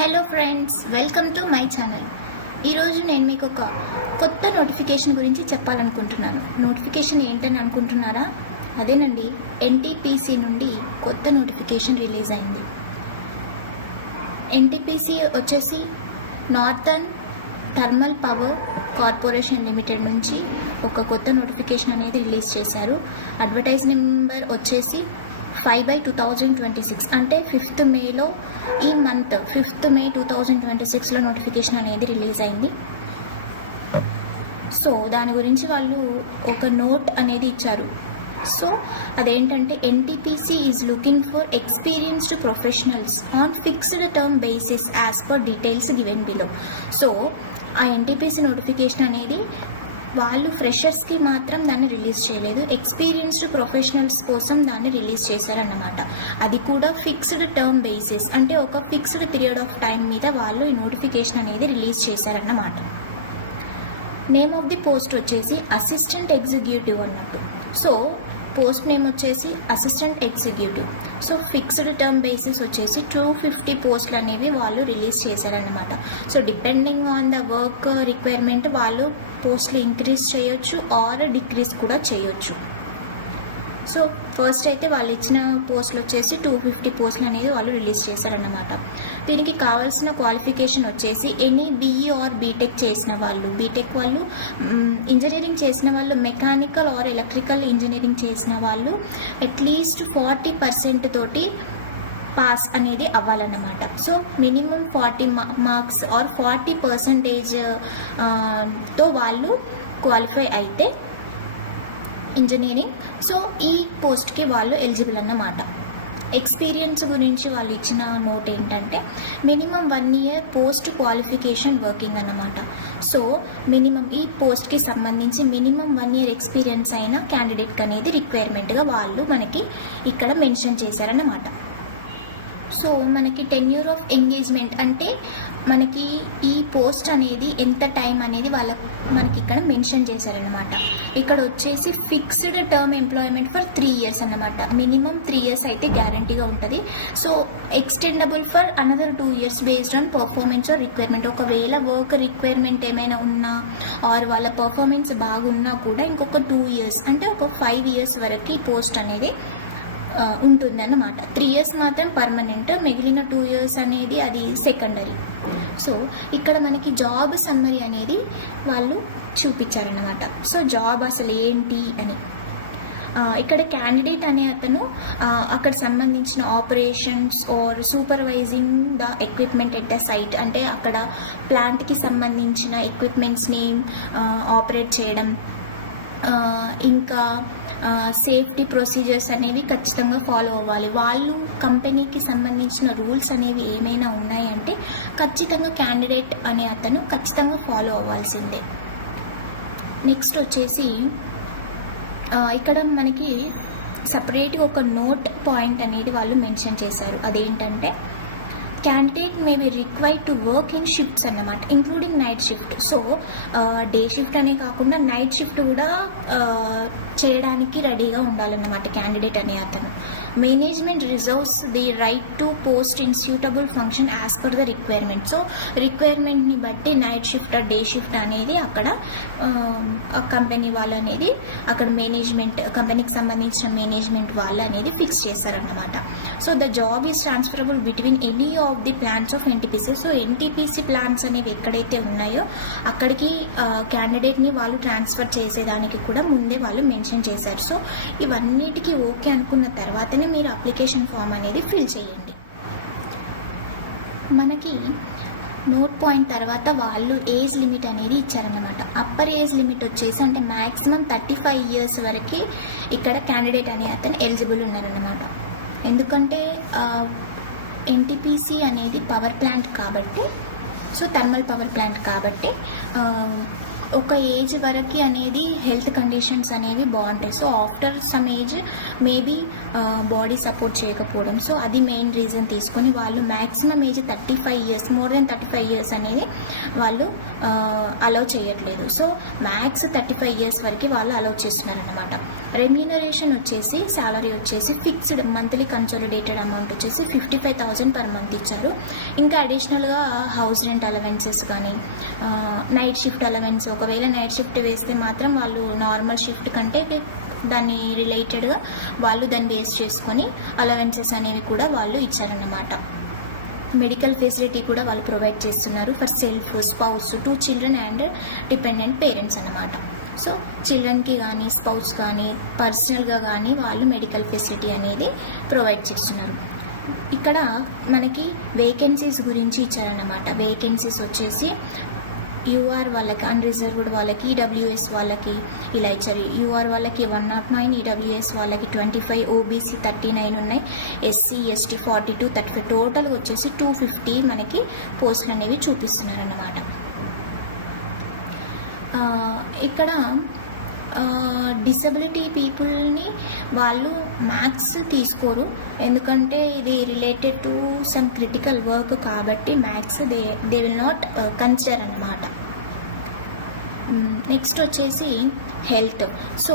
Hello friends, welcome to my channel. ఈరోజు నేను మీకు ఒక కొత్త నోటిఫికేషన్ గురించి చెప్పాలనుకుంటున్నాను. నోటిఫికేషన్ ఏంటని అనుకుంటున్నారా? అదేనండి, ఎన్టీపీసీ నుండి కొత్త నోటిఫికేషన్ రిలీజ్ అయింది. ఎన్టీపీసీ వచ్చేసి northern thermal power corporation limited నుంచి ఒక కొత్త నోటిఫికేషన్ అనేది రిలీజ్ చేశారు. అడ్వర్టైజ్ నెంబర్ వచ్చేసి 5/2026, అంటే 5th మేలో, ఈ మంత్ 5th మే 2026లో నోటిఫికేషన్ అనేది రిలీజ్ అయింది. సో దాని గురించి వాళ్ళు ఒక నోట్ అనేది ఇచ్చారు. సో అదేంటంటే, NTPC is looking for experienced professionals on fixed term basis as per details given below. So ఆ ఎన్టీపీసీ నోటిఫికేషన్ అనేది వాళ్ళు ఫ్రెషర్స్కి మాత్రం దాన్ని రిలీజ్ చేయలేదు, ఎక్స్పీరియన్స్డ్ ప్రొఫెషనల్స్ కోసం దాన్ని రిలీజ్ చేశారన్నమాట. అది కూడా ఫిక్స్డ్ టర్మ్ బేసిస్, అంటే ఒక ఫిక్స్డ్ పీరియడ్ ఆఫ్ టైం మీద వాళ్ళు ఈ నోటిఫికేషన్ అనేది రిలీజ్ చేశారన్నమాట. నేమ్ ఆఫ్ ది పోస్ట్ వచ్చేసి అసిస్టెంట్ ఎగ్జిక్యూటివ్ అన్నట్టు. సో పోస్ట్ నేమ్ వచ్చేసి assistant executive. So fixed term basis వచ్చేసి 250 పోస్టులు అనేవి వాళ్ళు రిలీజ్ చేశారన్నమాట. So depending on the work requirement వాళ్ళు పోస్టులు ఇంక్రీజ్ చేయొచ్చు ఆర్ డిక్రీజ్ కూడా చేయొచ్చు. సో ఫస్ట్ అయితే వాళ్ళు ఇచ్చిన పోస్టులు వచ్చేసి 250 పోస్టులు అనేది వాళ్ళు రిలీజ్ చేశారన్నమాట. దీనికి కావాల్సిన క్వాలిఫికేషన్ వచ్చేసి ఎనీ బీఈ ఆర్ బీటెక్ చేసిన వాళ్ళు, బీటెక్ వాళ్ళు, ఇంజనీరింగ్ చేసిన వాళ్ళు, మెకానికల్ ఆర్ ఎలక్ట్రికల్ ఇంజనీరింగ్ చేసిన వాళ్ళు అట్లీస్ట్ 40% తోటి పాస్ అనేది అవ్వాలన్నమాట. సో మినిమం 40 మార్క్స్ ఆర్ 40% తో వాళ్ళు క్వాలిఫై అయితే ఇంజనీరింగ్, సో ఈ పోస్ట్కి వాళ్ళు ఎలిజిబుల్ అన్నమాట. ఎక్స్పీరియన్స్ గురించి వాళ్ళు ఇచ్చిన నోట్ ఏంటంటే, minimum 1 year post qualification working అన్నమాట. సో మినిమం ఈ పోస్ట్కి సంబంధించి మినిమం 1 year ఎక్స్పీరియన్స్ అయిన క్యాండిడేట్కి అనేది రిక్వైర్మెంట్గా వాళ్ళు మనకి ఇక్కడ మెన్షన్ చేశారన్నమాట. సో మనకి టెన్యూర్ ఆఫ్ ఎంగేజ్మెంట్ అంటే మనకి ఈ పోస్ట్ అనేది ఎంత టైం అనేది మనకి ఇక్కడ మెన్షన్ చేశారనమాట. ఇక్కడ వచ్చేసి fixed term employment for 3 years అన్నమాట. మినిమం 3 years అయితే గ్యారంటీగా ఉంటుంది. So extendable for another 2 years based on performance or requirement. ఒకవేళ వర్క్ రిక్వైర్మెంట్ ఏమైనా ఉన్నా ఆర్ వాళ్ళ పర్ఫార్మెన్స్ బాగున్నా కూడా ఇంకొక 2 years అంటే ఒక 5 years వరకు ఈ పోస్ట్ అనేది ఉంటుంది అన్నమాట. 3 years మాత్రం పర్మనెంట్, మిగిలిన 2 years అనేది అది సెకండరీ. సో ఇక్కడ మనకి జాబ్ సమ్మరీ అనేది వాళ్ళు చూపించారన్నమాట. సో జాబ్ అసలు ఏంటి అని, ఇక్కడ క్యాండిడేట్ అనే అతను అక్కడ సంబంధించిన operations or supervising the equipment at the site, అంటే అక్కడ ప్లాంట్కి సంబంధించిన ఎక్విప్మెంట్స్ని ఆపరేట్ చేయడం, ఇంకా సేఫ్టీ ప్రొసీజర్స్ అనేవి ఖచ్చితంగా ఫాలో అవ్వాలి. వాళ్ళు కంపెనీకి సంబంధించిన రూల్స్ అనేవి ఏమైనా ఉన్నాయంటే ఖచ్చితంగా క్యాండిడేట్ అనే అతను ఖచ్చితంగా ఫాలో అవ్వాల్సిందే. నెక్స్ట్ వచ్చేసి ఇక్కడ మనకి సపరేట్గా ఒక నోట్ పాయింట్ అనేది వాళ్ళు మెన్షన్ చేశారు. అదేంటంటే, candidate may be required to work in shifts అన్నమాట, including night shift. So day shift అనే కాకుండా నైట్ షిఫ్ట్ కూడా చేయడానికి రెడీగా ఉండాలన్నమాట క్యాండిడేట్ అనే అతను. Management reserves the right to post in suitable function as per the requirement. So రిక్వైర్మెంట్ని బట్టి నైట్ షిఫ్ట్ డే షిఫ్ట్ అనేది అక్కడ కంపెనీ వాళ్ళు అనేది అక్కడ మేనేజ్మెంట్, కంపెనీకి సంబంధించిన మేనేజ్మెంట్ వాళ్ళు అనేది ఫిక్స్ చేశారన్నమాట. So the job is transferable between any of the plans of NTPC. So NTPC plans అనేవి ఎక్కడైతే ఉన్నాయో అక్కడికి క్యాండిడేట్ని వాళ్ళు ట్రాన్స్ఫర్ చేసేదానికి కూడా ముందే వాళ్ళు మెన్షన్ చేశారు. సో ఇవన్నిటికీ ఓకే అనుకున్న తర్వాతనే మీరు అప్లికేషన్ ఫామ్ అనేది ఫిల్ చేయండి. మనకి నోట్ పాయింట్ తర్వాత వాళ్ళు ఏజ్ లిమిట్ అనేది ఇచ్చారన్నమాట. అప్పర్ ఏజ్ లిమిట్ వచ్చేసి అంటే మ్యాక్సిమం 35 years వరకు ఇక్కడ క్యాండిడేట్ అనే అతను ఎలిజిబుల్ ఉన్నారన్నమాట. ఎందుకంటే ఎన్టీపీసీ అనేది పవర్ ప్లాంట్ కాబట్టి, సో థర్మల్ పవర్ ప్లాంట్ కాబట్టి ఒక ఏజ్ వరకు అనేది హెల్త్ కండిషన్స్ అనేవి బాగుంటాయి. So after some age maybe body support చేయకపోవడం, సో అది మెయిన్ రీజన్ తీసుకొని వాళ్ళు maximum age 35 years, more than 35 years అనేది వాళ్ళు అలౌ చేయట్లేదు. సో మ్యాక్స్ 35 years వరకు వాళ్ళు అలౌ చేస్తున్నారన్నమాట. రెమ్యూనరేషన్ వచ్చేసి శాలరీ వచ్చేసి ఫిక్స్డ్ మంత్లీ కన్సాలిడేటెడ్ అమౌంట్ వచ్చేసి 55,000 పర్ మంత్ ఇచ్చారు. ఇంకా అడిషనల్గా హౌస్ రెంట్ అలవెన్సెస్ కానీ నైట్ షిఫ్ట్ అలవెన్స్, ఒకవేళ నైట్ షిఫ్ట్ వేస్తే మాత్రం వాళ్ళు నార్మల్ షిఫ్ట్ కంటే దాన్ని రిలేటెడ్గా వాళ్ళు దాన్ని బేస్ చేసుకొని అలవెన్సెస్ అనేవి కూడా వాళ్ళు ఇచ్చారన్నమాట. మెడికల్ ఫెసిలిటీ కూడా వాళ్ళు ప్రొవైడ్ చేస్తున్నారు for self, spouse, 2 children and dependent parents అన్నమాట. సో చిల్డ్రన్కి కానీ స్పౌస్ కానీ పర్సనల్గా కానీ వాళ్ళు మెడికల్ ఫెసిలిటీ అనేది ప్రొవైడ్ చేస్తున్నారు. ఇక్కడ మనకి వేకెన్సీస్ గురించి ఇచ్చారన్నమాట. వేకెన్సీస్ వచ్చేసి యూఆర్ వాళ్ళకి, అన్రిజర్వ్డ్ వాళ్ళకి, ఈడబ్ల్యూఎస్ వాళ్ళకి ఇలా ఇచ్చారు. యూఆర్ వాళ్ళకి 109, ఈడబ్ల్యూఎస్ వాళ్ళకి 25, ఓబీసీ 39 ఉన్నాయి, ఎస్సీ ఎస్టీ 42, 35, టోటల్గా వచ్చేసి 250 మనకి పోస్టులు అనేవి చూపిస్తున్నారు అన్నమాట. ఇక్కడ డిసబిలిటీ పీపుల్ని వాళ్ళు మ్యాథ్స్ తీసుకోరు, ఎందుకంటే ఇది related to some critical work కాబట్టి maths they will not consider అన్నమాట. నెక్స్ట్ వచ్చేసి హెల్త్. సో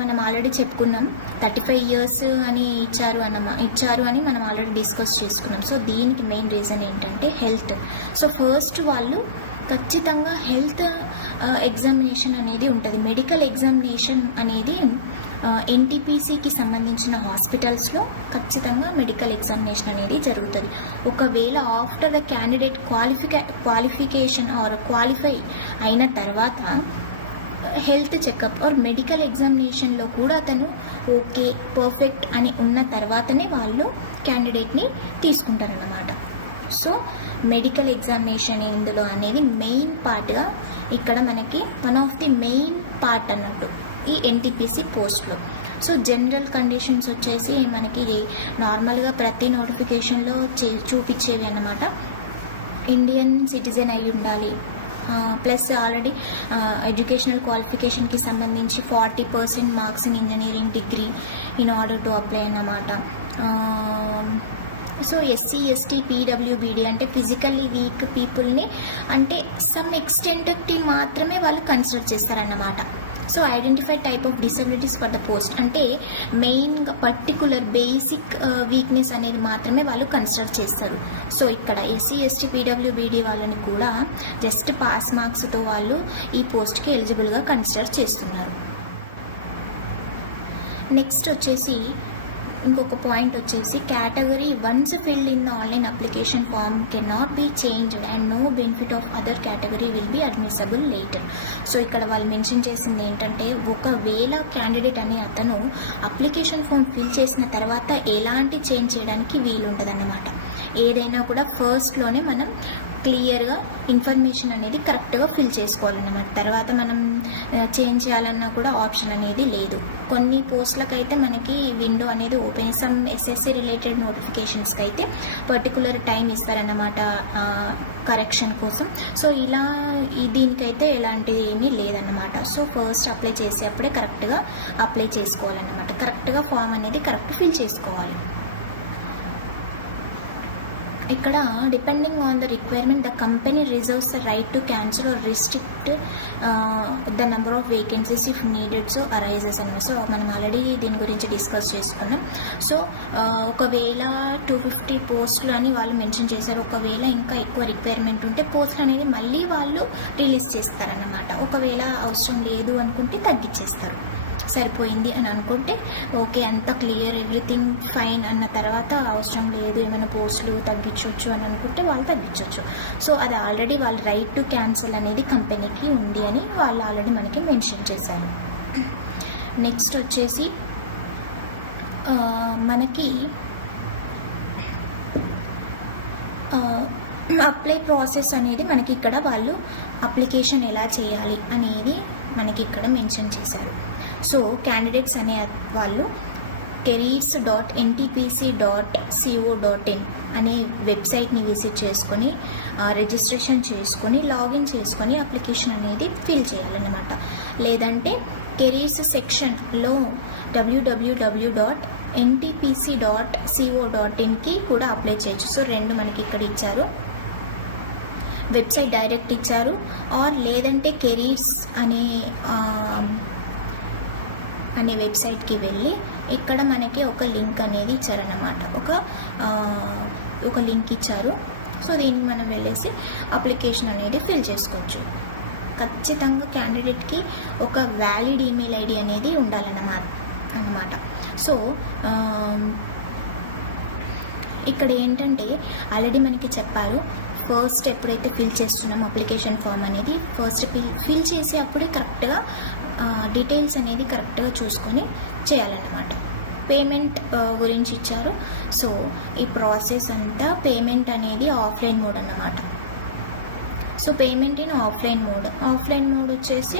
మనం ఆల్రెడీ చెప్పుకున్నాం 35 years అని ఇచ్చారు అని మనం ఆల్రెడీ డిస్కస్ చేసుకున్నాం. సో దీనికి మెయిన్ రీజన్ ఏంటంటే హెల్త్. సో ఫస్ట్ వాళ్ళు ఖచ్చితంగా హెల్త్ ఎగ్జామినేషన్ అనేది ఉంటుంది. మెడికల్ ఎగ్జామినేషన్ అనేది ఎన్టీపీసీకి సంబంధించిన హాస్పిటల్స్లో ఖచ్చితంగా మెడికల్ ఎగ్జామినేషన్ అనేది జరుగుతుంది. ఒకవేళ after the candidate qualification R qualify అయిన తర్వాత హెల్త్ చెకప్ ఆర్ మెడికల్ ఎగ్జామినేషన్లో కూడా అతను ఓకే పర్ఫెక్ట్ అని ఉన్న తర్వాతనే వాళ్ళు క్యాండిడేట్ని తీసుకుంటారన్నమాట. సో మెడికల్ ఎగ్జామినేషన్ ఇందులో అనేది మెయిన్ పార్ట్గా ఇక్కడ మనకి one of the main part అన్నట్టు ఈ ఎన్టీపీసీ పోస్ట్లో. సో జనరల్ కండిషన్స్ వచ్చేసి మనకి నార్మల్గా ప్రతి నోటిఫికేషన్లో చూపించేవి అన్నమాట. ఇండియన్ సిటిజన్ అయి ఉండాలి, ప్లస్ ఆల్రెడీ ఎడ్యుకేషనల్ క్వాలిఫికేషన్కి సంబంధించి 40% marks in engineering degree in order to apply అన్నమాట. సో ఎస్సీ ఎస్టీ పీడబ్ల్యూబీడీ అంటే ఫిజికల్లీ వీక్ పీపుల్ని అంటే సమ్ ఎక్స్టెంట్కి మాత్రమే వాళ్ళు కన్సిడర్ చేస్తారన్నమాట. So identified type of disabilities for the post అంటే మెయిన్గా పర్టికులర్ బేసిక్ వీక్నెస్ అనేది మాత్రమే వాళ్ళు కన్సిడర్ చేస్తారు. సో ఇక్కడ ఎస్సీ ఎస్టీ పీడబ్ల్యూబీడీ వాళ్ళని కూడా జస్ట్ పాస్ మార్క్స్తో వాళ్ళు ఈ పోస్ట్కి ఎలిజిబుల్గా కన్సిడర్ చేస్తున్నారు. నెక్స్ట్ వచ్చేసి ఇంకొక పాయింట్ వచ్చేసి category once filled in the online application form can not be changed and no benefit of other category will be admissible later. So ఇక్కడ వాళ్ళు మెన్షన్ చేసింది ఏంటంటే ఒకవేళ క్యాండిడేట్ అని అతను అప్లికేషన్ ఫామ్ ఫిల్ చేసిన తర్వాత ఎలాంటి చేంజ్ చేయడానికి వీలు ఉండదన్నమాట. ఏదైనా కూడా ఫస్ట్లోనే మనం క్లియర్గా ఇన్ఫర్మేషన్ అనేది కరెక్ట్గా ఫిల్ చేసుకోవాలన్నమాట. తర్వాత మనం చేంజ్ చేయాలన్నా కూడా ఆప్షన్ అనేది లేదు. కొన్ని పోస్టులకు అయితే మనకి విండో అనేది ఓపెన్, సమ్ ఎస్ఎస్సి రిలేటెడ్ నోటిఫికేషన్స్కి అయితే పర్టికులర్ టైం ఇస్తారన్నమాట కరెక్షన్ కోసం. సో ఇలా దీనికైతే ఎలాంటిది ఏమీ లేదన్నమాట. సో ఫస్ట్ అప్లై చేసేప్పుడే కరెక్ట్గా అప్లై చేసుకోవాలన్నమాట. కరెక్ట్గా ఫామ్ అనేది కరెక్ట్ ఫిల్ చేసుకోవాలి. ఇక్కడ depending on the requirement the company reserves the right to cancel or restrict the number of vacancies if needed so arises అన్నమాట. సో మనం ఆల్రెడీ దీని గురించి డిస్కస్ చేసుకున్నాం. సో ఒకవేళ 250 పోస్టులు అని వాళ్ళు మెన్షన్ చేశారు. ఒకవేళ ఇంకా ఎక్కువ రిక్వైర్మెంట్ ఉంటే పోస్టులు అనేది మళ్ళీ వాళ్ళు రిలీజ్ చేస్తారన్నమాట. ఒకవేళ అవసరం లేదు అనుకుంటే తగ్గించేస్తారు. సరిపోయింది అని అనుకుంటే ఓకే అంత క్లియర్ ఎవ్రీథింగ్ ఫైన్ అన్న తర్వాత అవసరం లేదు ఏమైనా పోస్టులు తగ్గించవచ్చు అని అనుకుంటే వాళ్ళు తగ్గించవచ్చు. సో అది ఆల్రెడీ వాళ్ళ రైట్ టు క్యాన్సిల్ అనేది కంపెనీకి ఉంది అని వాళ్ళు ఆల్రెడీ మనకి మెన్షన్ చేశారు. నెక్స్ట్ వచ్చేసి మనకి అప్లై ప్రాసెస్ అనేది మనకి ఇక్కడ వాళ్ళు అప్లికేషన్ ఎలా చేయాలి అనేది మనకి ఇక్కడ మెన్షన్ చేశారు. సో క్యాండిడేట్స్ అనే వాళ్ళు careers.ntpc.co.in అనే వెబ్సైట్ని విజిట్ చేసుకొని రిజిస్ట్రేషన్ చేసుకొని లాగిన్ చేసుకొని అప్లికేషన్ అనేది ఫిల్ చేయాలన్నమాట. లేదంటే కెరీర్స్ సెక్షన్లో www.ntpc.co.inకి కూడా అప్లై చేయొచ్చు. సో రెండు మనకి ఇక్కడ ఇచ్చారు, వెబ్సైట్ డైరెక్ట్ ఇచ్చారు. ఆర్ లేదంటే కెరీర్స్ అనే అనే వెబ్సైట్కి వెళ్ళి ఇక్కడ మనకి ఒక లింక్ అనేది ఇచ్చారన్నమాట. ఒక లింక్ ఇచ్చారు. సో దీనికి మనం వెళ్ళేసి అప్లికేషన్ అనేది ఫిల్ చేసుకోవచ్చు. ఖచ్చితంగా క్యాండిడేట్కి ఒక వ్యాలిడ్ ఈమెయిల్ ఐడి అనేది ఉండాలన్నమాట. సో ఇక్కడ ఏంటంటే ఆల్రెడీ మనకి చెప్పారు, ఫస్ట్ ఎప్పుడైతే ఫిల్ చేస్తున్నామో అప్లికేషన్ ఫామ్ అనేది ఫస్ట్ ఫిల్ చేసి అప్పుడే కరెక్ట్గా డీటెయిల్స్ అనేది కరెక్ట్గా చూసుకొని చేయాలన్నమాట. పేమెంట్ గురించి ఇచ్చారు. సో ఈ ప్రాసెస్ అంతా పేమెంట్ అనేది ఆఫ్లైన్ మోడ్ అన్నమాట. So payment in offline mode వచ్చేసి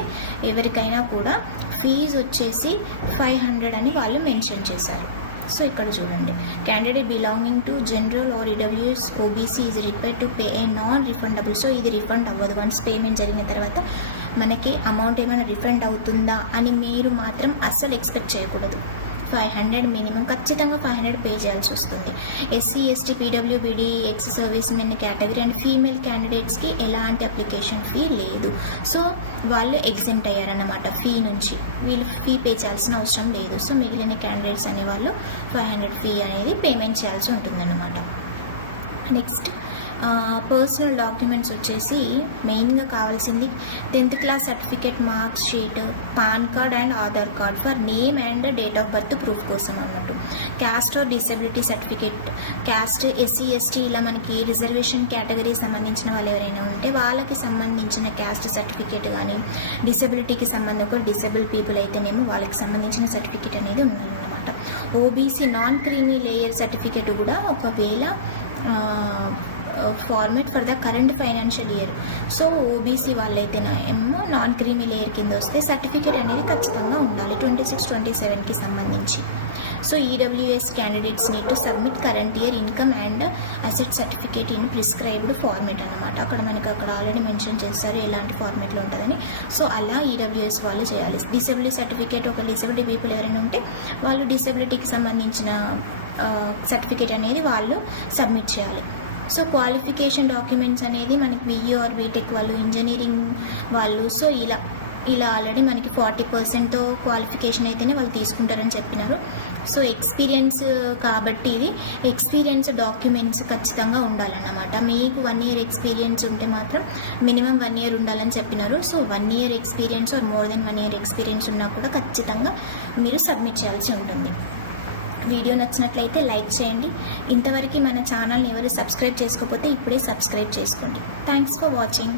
ఎవరికైనా కూడా ఫీజు వచ్చేసి 500 అని వాళ్ళు మెన్షన్ చేశారు. సో ఇక్కడ చూడండి, candidate belonging to general or EWS OBC is required to pay a non refundable. సో ఇది రిఫండ్ అవ్వదు. వన్స్ పేమెంట్ జరిగిన తర్వాత మనకి అమౌంట్ ఏమైనా రిఫండ్ అవుతుందా అని మీరు మాత్రం అస్సలు ఎక్స్పెక్ట్ చేయకూడదు. 500 మినిమం ఖచ్చితంగా 500 పే చేయాల్సి వస్తుంది. ఎస్సీ ఎస్టీ పీడబ్ల్యూబీడీ ex service men category and female క్యాండిడేట్స్కి ఎలాంటి అప్లికేషన్ ఫీ లేదు. సో వాళ్ళు ఎగ్జెంప్ట్ అయ్యారన్నమాట ఫీ నుంచి. వీళ్ళు ఫీ పే చేయాల్సిన అవసరం లేదు. సో మిగిలిన క్యాండిడేట్స్ అనేవాళ్ళు 500 ఫీ అనేది పేమెంట్ చేయాల్సి ఉంటుందన్నమాట. నెక్స్ట్ పర్సనల్ డాక్యుమెంట్స్ వచ్చేసి మెయిన్గా కావాల్సింది 10th class certificate, marks sheet, pan card and Aadhaar card for name and date of birth proof కోసం అన్నట్టు. Caste or disability certificate, caste SC ST ఇలా మనకి రిజర్వేషన్ కేటగిరీ సంబంధించిన వాళ్ళు ఎవరైనా ఉంటే వాళ్ళకి సంబంధించిన క్యాస్ట్ సర్టిఫికేట్ కానీ, డిసెబిలిటీకి సంబంధించిన డిసెబుల్ పీపుల్ అయితేనేమో వాళ్ళకి సంబంధించిన సర్టిఫికేట్ అనేది ఉందన్నమాట. OBC non creamy layer certificate కూడా ఒకవేళ format for the current financial year. So OBC వాళ్ళైతేనేమో నాన్ క్రీమీ లేయర్ కింద వస్తే సర్టిఫికేట్ అనేది ఖచ్చితంగా ఉండాలి 26-27కి సంబంధించి. So EWS candidates need to submit current year income and asset certificate in prescribed format అన్నమాట. అక్కడ ఆల్రెడీ మెన్షన్ చేస్తారు ఎలాంటి ఫార్మేట్లో ఉంటుందని. సో అలా ఈడబ్ల్యూఎస్ వాళ్ళు చేయాలి. డిసెబిలిటీ సర్టిఫికేట్, ఒక డిసెబిలిటీ పీపుల్ ఎవరైనా ఉంటే వాళ్ళు డిసెబిలిటీకి సంబంధించిన సర్టిఫికేట్ అనేది వాళ్ళు సబ్మిట్ చేయాలి. సో క్వాలిఫికేషన్ డాక్యుమెంట్స్ అనేది మనకి బీఈ ఆర్ బీటెక్ వాళ్ళు, ఇంజనీరింగ్ వాళ్ళు, సో ఇలా ఆల్రెడీ మనకి 40%తో క్వాలిఫికేషన్ అయితేనే వాళ్ళు తీసుకుంటారని చెప్పినారు. సో ఎక్స్పీరియన్స్ కాబట్టి ఇది ఎక్స్పీరియన్స్ డాక్యుమెంట్స్ ఖచ్చితంగా ఉండాలన్నమాట. మీకు 1 year ఎక్స్పీరియన్స్ ఉంటే మాత్రం మినిమం 1 year ఉండాలని చెప్పినారు. So 1 year experience or more than 1 year experience ఉన్నా కూడా ఖచ్చితంగా మీరు సబ్మిట్ చేయాల్సి ఉంటుంది. వీడియో నచ్చినట్లయితే లైక్ చేయండి. ఇంతవరకు మన ఛానల్ని ఎవరు సబ్స్క్రైబ్ చేసుకోకపోతే ఇప్పుడే సబ్స్క్రైబ్ చేసుకోండి. Thanks for watching.